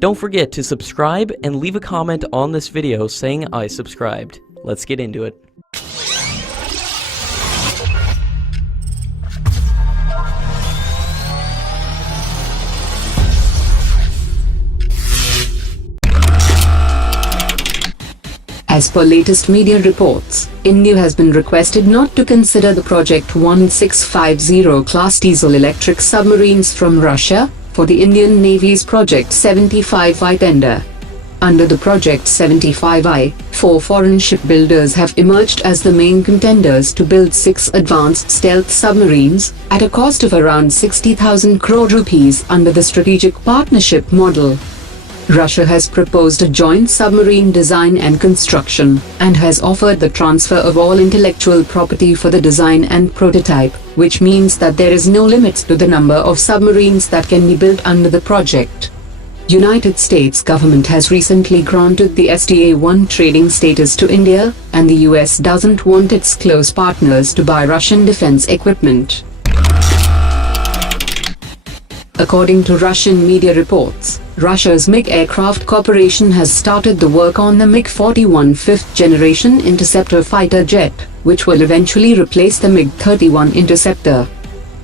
Don't forget to subscribe and leave a comment on this video saying I subscribed. Let's get into it. As per latest media reports, India has been requested not to consider the Project 1650 class diesel-electric submarines from Russia for the Indian Navy's Project 75I tender. Under the Project 75I, 4 foreign shipbuilders have emerged as the main contenders to build 6 advanced stealth submarines at a cost of around 60,000 crore rupees under the strategic partnership model. Russia has proposed a joint submarine design and construction, and has offered the transfer of all intellectual property for the design and prototype, which means that there is no limit to the number of submarines that can be built under the project. United States government has recently granted the SDA-1 trading status to India, and the US doesn't want its close partners to buy Russian defense equipment. According to Russian media reports, Russia's MiG Aircraft Corporation has started the work on the MiG-41 fifth-generation interceptor fighter jet, which will eventually replace the MiG-31 interceptor.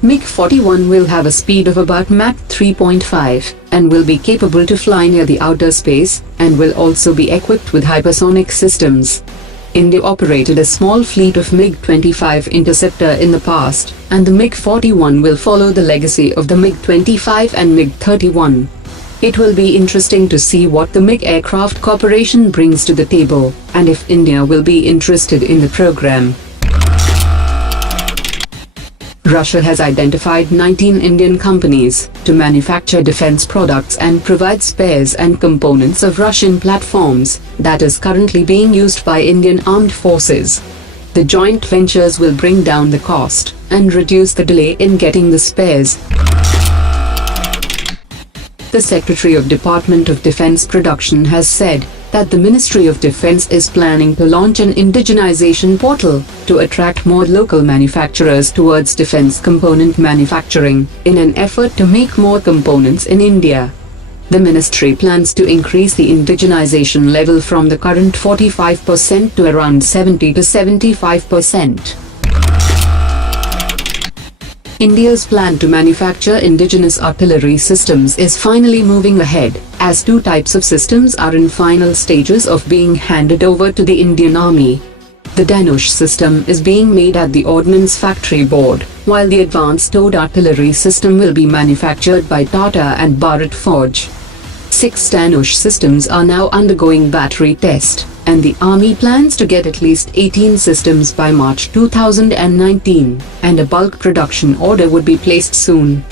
MiG-41 will have a speed of about Mach 3.5, and will be capable to fly near the outer space, and will also be equipped with hypersonic systems. India operated a small fleet of MiG-25 interceptor in the past, and the MiG-41 will follow the legacy of the MiG-25 and MiG-31. It will be interesting to see what the MiG Aircraft Corporation brings to the table, and if India will be interested in the program. Russia has identified 19 Indian companies to manufacture defense products and provide spares and components of Russian platforms that is currently being used by Indian armed forces. The joint ventures will bring down the cost and reduce the delay in getting the spares. The Secretary of Department of Defense Production has said that the Ministry of Defense is planning to launch an indigenization portal to attract more local manufacturers towards defense component manufacturing, in an effort to make more components in India. The ministry plans to increase the indigenization level from the current 45% to around 70 to 75%. India's plan to manufacture indigenous artillery systems is finally moving ahead, as 2 types of systems are in final stages of being handed over to the Indian Army. The Dhanush system is being made at the Ordnance Factory Board, while the advanced towed artillery system will be manufactured by Tata and Bharat Forge. 6 Dhanush systems are now undergoing battery test, and the Army plans to get at least 18 systems by March 2019, and a bulk production order would be placed soon.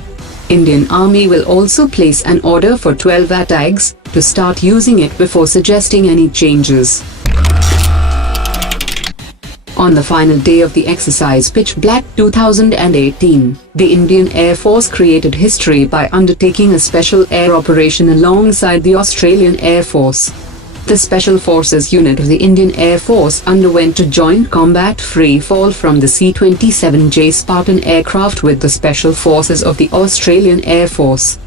Indian Army will also place an order for 12 ATAGS to start using it before suggesting any changes. On the final day of the exercise Pitch Black 2018, the Indian Air Force created history by undertaking a special air operation alongside the Australian Air Force. The Special Forces unit of the Indian Air Force underwent a joint combat free fall from the C-27J Spartan Aircraft with the Special Forces of the Australian Air Force.